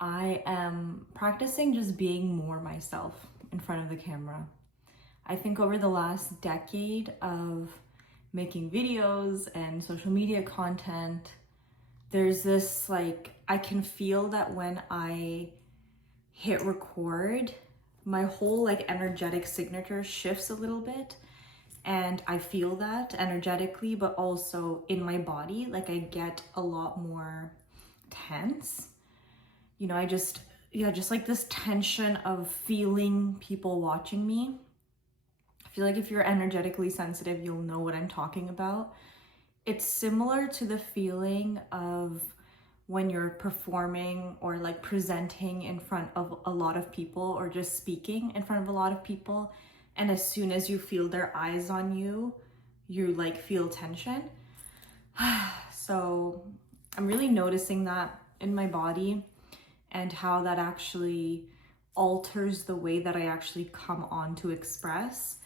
I am practicing just being more myself in front of the camera. I think over the last decade of making videos and social media content, there's this I can feel that when I hit record, my whole energetic signature shifts a little bit. And I feel that energetically, but also in my body, I get a lot more tense. Just this tension of feeling people watching me. I feel like if you're energetically sensitive, you'll know what I'm talking about. It's similar to the feeling of when you're performing or presenting in front of a lot of people or just speaking in front of a lot of people. And as soon as you feel their eyes on you, you feel tension. So I'm really noticing that in my body and how that actually alters the way that I actually come on to express.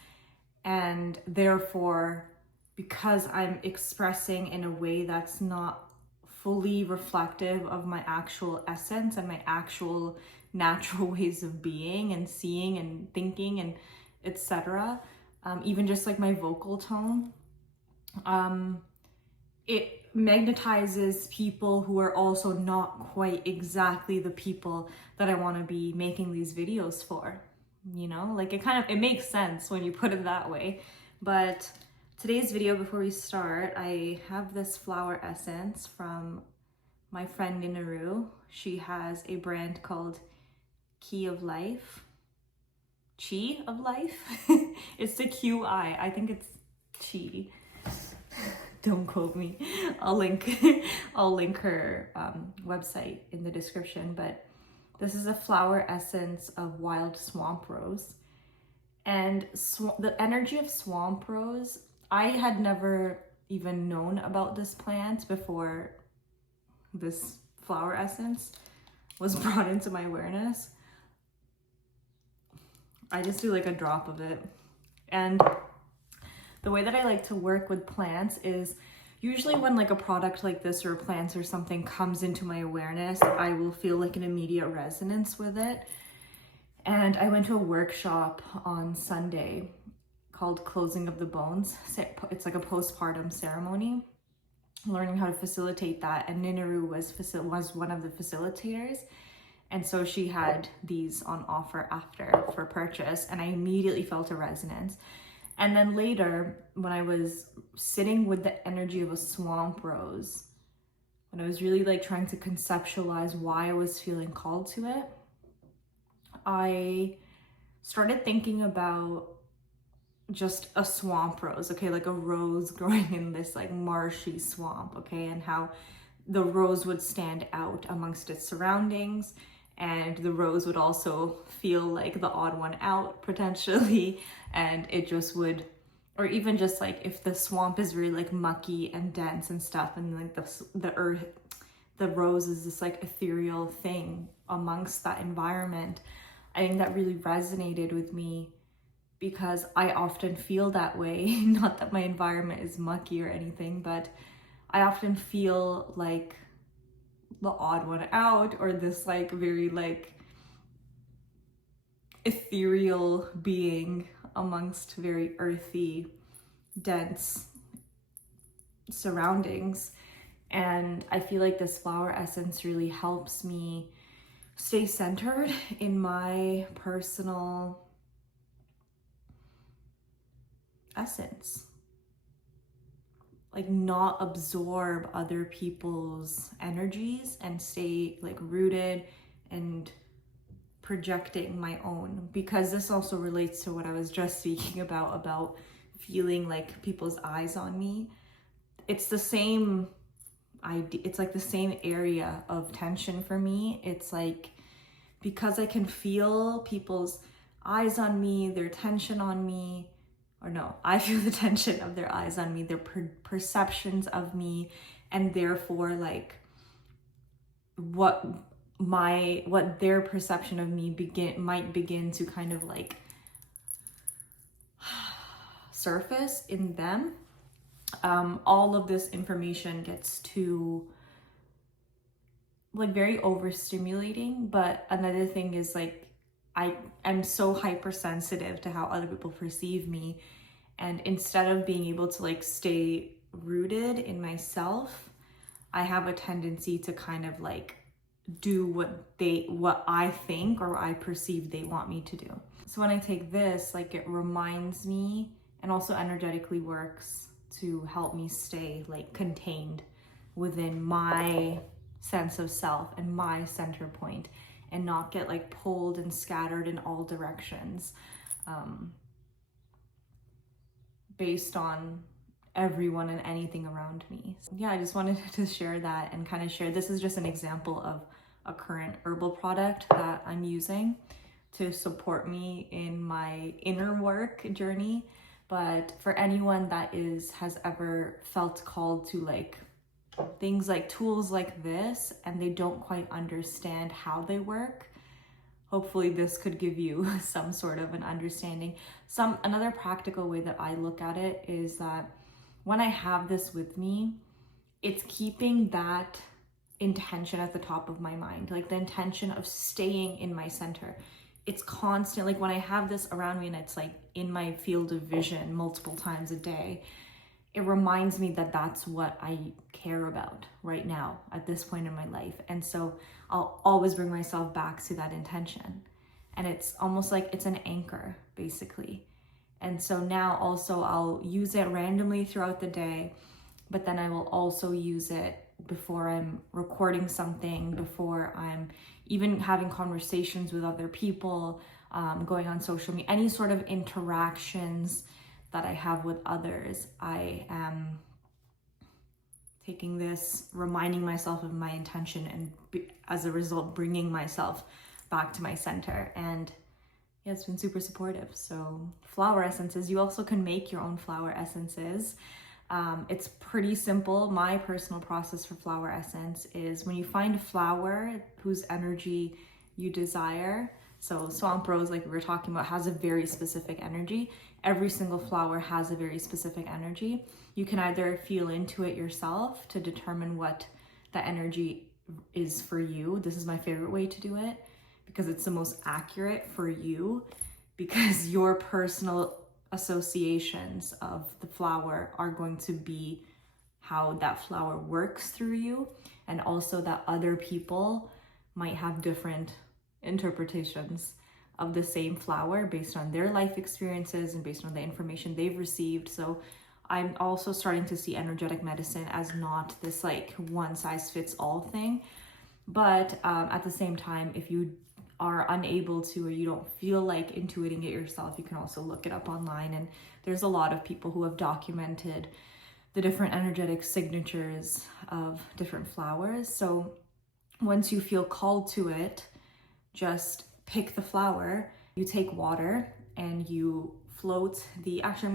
And therefore, because I'm expressing in a way that's not fully reflective of my actual essence and my actual natural ways of being and seeing and thinking and etc., even just my vocal tone, it magnetizes people who are also not quite exactly the people that I want to be making these videos for. It makes sense when you put it that way. But today's video, before we start, I have this flower essence from my friend Ninaru. She has a brand called Chi of Life. It's the QI. I think it's Chi. Don't quote me. I'll link her website in the description. But this is a flower essence of wild swamp rose. And the energy of swamp rose, I had never even known about this plant before this flower essence was brought into my awareness. I just do a drop of it. And the way that I like to work with plants is usually when a product like this or plants or something comes into my awareness, I will feel an immediate resonance with it. And I went to a workshop on Sunday called Closing of the Bones. It's a postpartum ceremony, learning how to facilitate that. And Ninaru was one of the facilitators. And so she had these on offer after for purchase, and I immediately felt a resonance. And then later, when I was sitting with the energy of a swamp rose, when I was really trying to conceptualize why I was feeling called to it, I started thinking about just a swamp rose, okay, a rose growing in this marshy swamp, okay, and how the rose would stand out amongst its surroundings, and the rose would also feel like the odd one out potentially, and it just would, or even just if the swamp is really mucky and dense and stuff, and the earth, the rose is this ethereal thing amongst that environment. I think that really resonated with me because I often feel that way. Not that my environment is mucky or anything, but I often feel like the odd one out, or this very ethereal being amongst very earthy, dense surroundings. And I feel like this flower essence really helps me stay centered in my personal essence, not absorb other people's energies and stay rooted and projecting my own, because this also relates to what I was just speaking about feeling people's eyes on me. It's the same idea. It's the same area of tension for me. It's because I can feel people's eyes on me, their tension on me, or no, I feel the tension of their eyes on me, their perceptions of me, and therefore what their perception of me might begin to kind of surface in them. All of this information gets to like very overstimulating. But another thing is like I am so hypersensitive to how other people perceive me, and instead of being able to like stay rooted in myself, I have a tendency to kind of like do what I think or I perceive they want me to do. So when I take this, like it reminds me, and also energetically works to help me stay like contained within my sense of self and my center point, and not get like pulled and scattered in all directions based on everyone and anything around me. So yeah, I just wanted to share that and kind of share, this is just an example of a current herbal product that I'm using to support me in my inner work journey. But for anyone that has ever felt called to like things like tools like this and they don't quite understand how they work, hopefully this could give you some sort of an understanding. Another practical way that I look at it is that when I have this with me, it's keeping that intention at the top of my mind, like the intention of staying in my center. It's constant, like when I have this around me and it's like in my field of vision multiple times a day, it reminds me that that's what I care about right now at this point in my life. And so I'll always bring myself back to that intention. And it's almost like it's an anchor, basically. And so now also I'll use it randomly throughout the day, but then I will also use it before I'm recording something, before I'm even having conversations with other people, going on social media, any sort of interactions that I have with others. I am taking this, reminding myself of my intention, and as a result, bringing myself back to my center. And yeah, it's been super supportive. So flower essences, you also can make your own flower essences. It's pretty simple. My personal process for flower essence is when you find a flower whose energy you desire. So swamp rose, like we were talking about, has a very specific energy. Every single flower has a very specific energy. You can either feel into it yourself to determine what the energy is for you. This is my favorite way to do it because it's the most accurate for you, because your personal associations of the flower are going to be how that flower works through you, and also that other people might have different interpretations of the same flower based on their life experiences and based on the information they've received. So I'm also starting to see energetic medicine as not this like one size fits all thing, but at the same time, if you are unable to, or you don't feel like intuiting it yourself, you can also look it up online. And there's a lot of people who have documented the different energetic signatures of different flowers. So once you feel called to it, just pick the flower, you take water and you float actually I'm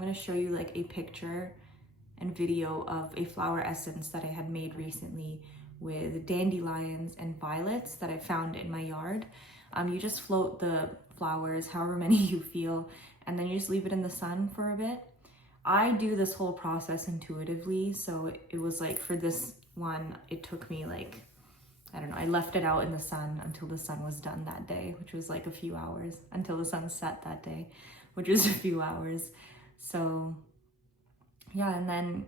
going to show you like a picture and video of a flower essence that I had made recently with dandelions and violets that I found in my yard. You just float the flowers, however many you feel, and then you just leave it in the sun for a bit. I do this whole process intuitively, so it was like for this one, it took me like, I don't know, I left it out in the sun until the sun was done that day, which was like a few hours, until the sun set that day, which was a few hours. So yeah, and then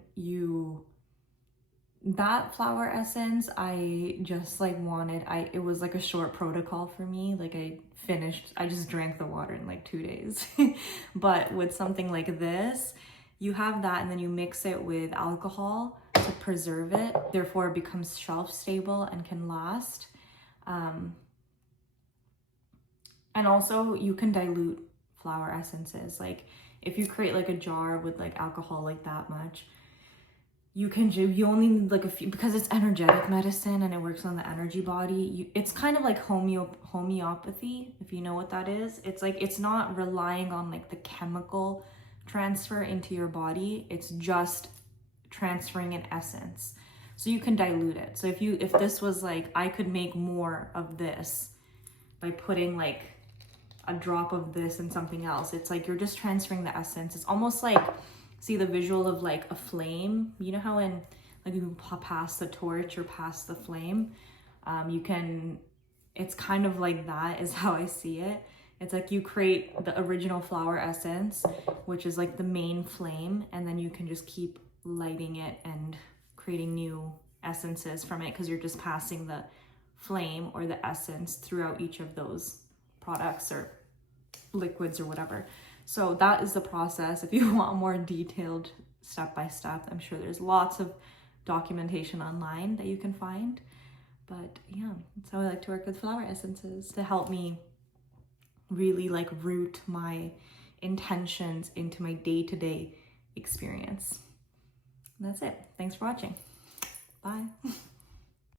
that flower essence, I just like it was like a short protocol for me. Like I just drank the water in like 2 days. But with something like this, you have that and then you mix it with alcohol to preserve it. Therefore, it becomes shelf stable and can last. And also you can dilute flower essences. Like if you create like a jar with like alcohol like that much, you only need like a few, because it's energetic medicine and it works on the energy body. It's kind of like homeopathy, if you know what that is. It's like, it's not relying on like the chemical transfer into your body. It's just transferring an essence. So you can dilute it. So if this was like, I could make more of this by putting like a drop of this and something else. It's like you're just transferring the essence. It's almost like, see the visual of like a flame. You know how in like you can pass the torch or pass the flame. It's kind of like that is how I see it. It's like you create the original flower essence, which is like the main flame, and then you can just keep lighting it and creating new essences from it, because you're just passing the flame or the essence throughout each of those products or liquids or whatever. So that is the process. If you want more detailed step by step, I'm sure there's lots of documentation online that you can find. But yeah, that's how I like to work with flower essences, to help me really like root my intentions into my day-to-day experience. And that's it. Thanks for watching. Bye.